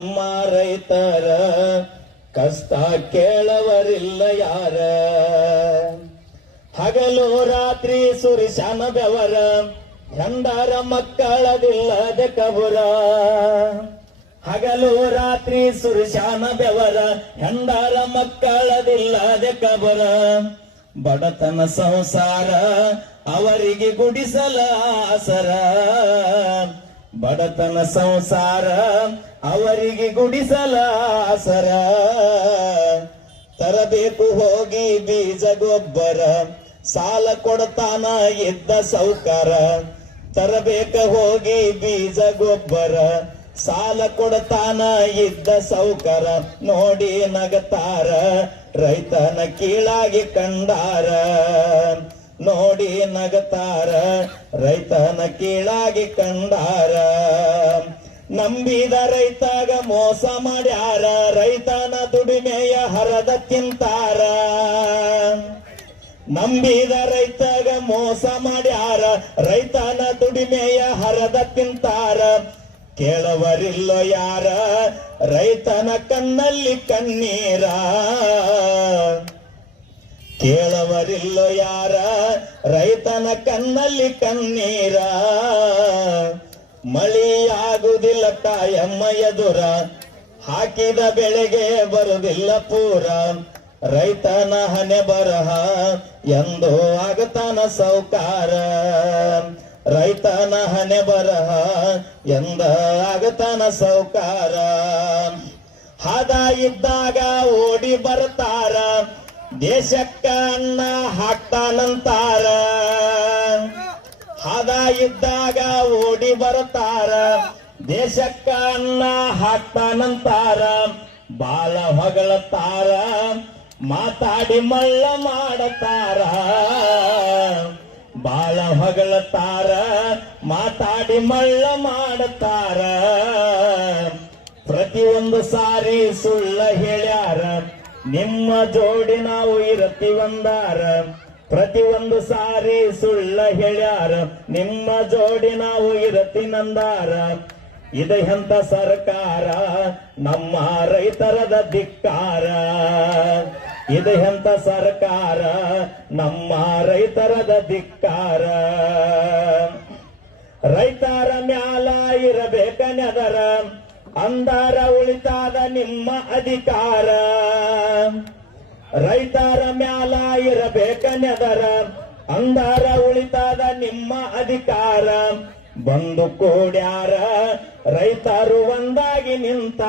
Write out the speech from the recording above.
ನಮ್ಮ ರೈತರ ಕಷ್ಟ ಕೇಳವರಿಲ್ಲ ಯಾರ. ಹಗಲು ರಾತ್ರಿ ಸುರಿಶಾನ ಬೆವರ, ಹೆಂಡರ ಮಕ್ಕಳದಿಲ್ಲದ ಕಬುರ. ಹಗಲು ರಾತ್ರಿ ಸುರಿಶಾನ ಬೆವರ, ಹೆಂಡರ ಮಕ್ಕಳದಿಲ್ಲದ ಕಬುರ. ಬಡತನ ಸಂಸಾರ ಅವರಿಗೆ ಗುಡಿಸಲ ಆಸರ. ಬಡತನ ಸಂಸಾರ ಅವರಿಗೆ ಗುಡಿಸಲ ಆಸರ. ತರಬೇಕು ಹೋಗಿ ಬೀಜ ಗೊಬ್ಬರ, ಸಾಲ ಕೊಡ್ತಾನ ಇದ್ದ ಸೌಕಾರ. ತರಬೇಕ ಹೋಗಿ ಬೀಜ ಗೊಬ್ಬರ, ಸಾಲ ಕೊಡ್ತಾನ ಇದ್ದ ಸೌಕಾರ. ನೋಡಿ ನಗತಾರ ರೈತನ ಕೀಳಾಗಿ ಕಂಡಾರ. ನೋಡಿ ನಗತಾರ ರೈತನ ಕೀಳಾಗಿ ಕಂಡಾರ. ನಂಬಿದ ರೈತಾಗ ಮೋಸ ಮಾಡ್ಯಾರ, ರೈತನ ದುಡಿಮೆಯ ಹರದ ತಿಂತಾರ. ನಂಬಿದ ರೈತಾಗ ಮೋಸ ಮಾಡ್ಯಾರ, ರೈತನ ದುಡಿಮೆಯ ಹರದ ತಿಂತಾರ. ಕೇಳವರಿಲ್ಲ ಯಾರ ರೈತನ ಕಣ್ಣಲ್ಲಿ ಕಣ್ಣೀರ. ಕೇಳವರಿಲ್ಲ ಯಾರ ರೈತನ ಕಣ್ಣಲ್ಲಿ ಕಣ್ಣೀರ. ಮಳೆಯಾಗುವುದಿಲ್ಲ ಕಾಯಮ್ಮ ಎದುರ, ಹಾಕಿದ ಬೆಳೆಗೆ ಬರುವುದಿಲ್ಲ ಪೂರ. ರೈತನ ಹಣೆ ಬರಹ ಎಂದು ಆಗತಾನ ಸೌಕಾರ. ರೈತನ ಹಣೆ ಬರಹ ಎಂದ ಆಗತಾನ ಸೌಕಾರ. ಹಾದ ಇದ್ದಾಗ ಓಡಿ ಬರ್ತಾರ, ದೇಶಕ್ಕ ಅನ್ನ ಹಾಕ್ತಾನಂತಾರ. ಹಾದ ಇದ್ದಾಗ ಓಡಿ ಬರ್ತಾರ, ದೇಶಕ್ಕ ಅನ್ನ ಹಾಕ್ತಾನಂತಾರ. ಬಾಳ ಹೊಗಳತಾರ, ಮಾತಾಡಿ ಮಳ್ಳ ಮಾಡತಾರ. ಬಾಳ ಹೊಗಳತಾರ, ಮಾತಾಡಿ ಮಳ್ಳ ಮಾಡತಾರ. ಪ್ರತಿಯೊಂದು ಸಾರಿ ಸುಳ್ಳ ಹೇಳ್ಯಾರ, ನಿಮ್ಮ ಜೋಡಿ ನಾವು ಇರತೀವಂದಾರ. ಪ್ರತಿಯೊಂದು ಸಾರಿ ಸುಳ್ಳ ಹೇಳ್ಯಾರ, ನಿಮ್ಮ ಜೋಡಿ ನಾವು ಇರತೀನಂದಾರ. ಇದು ಎಂತ ಸರ್ಕಾರ ನಮ್ಮ ರೈತರದ ಧಿಕ್ಕಾರ. ಇದು ಎಂತ ಸರ್ಕಾರ ನಮ್ಮ ರೈತರದ ಧಿಕ್ಕಾರ. ರೈತರ ಮ್ಯಾಲ ಇರಬೇಕ ನೆದರ, ಅಂದಾರ ಉಳಿತಾದ ನಿಮ್ಮ ಅಧಿಕಾರ. ರೈತರ ಮ್ಯಾಲ ಇರಬೇಕ ನೆದರ, ಅಂದಾರ ಉಳಿತಾದ ನಿಮ್ಮ ಅಧಿಕಾರ. ಬಂದು ಕೂಡ್ಯಾರ ರೈತರು ಒಂದಾಗಿ ನಿಂತ